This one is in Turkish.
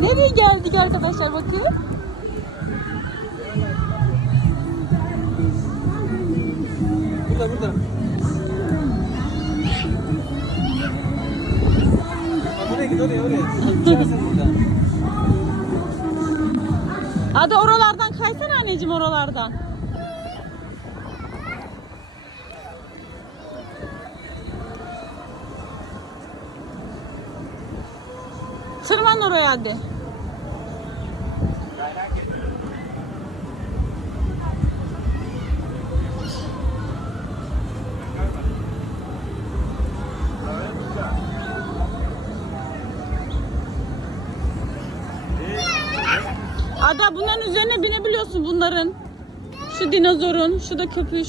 Nereye geldik arkadaşlar bakın. Burada burada. Oraya git oraya oraya. Hadi oralardan kaysana anneciğim oralardan. Tırman oraya hadi. Ada bunların üzerine binebiliyorsun bunların. Şu dinozorun, şu da köpüş.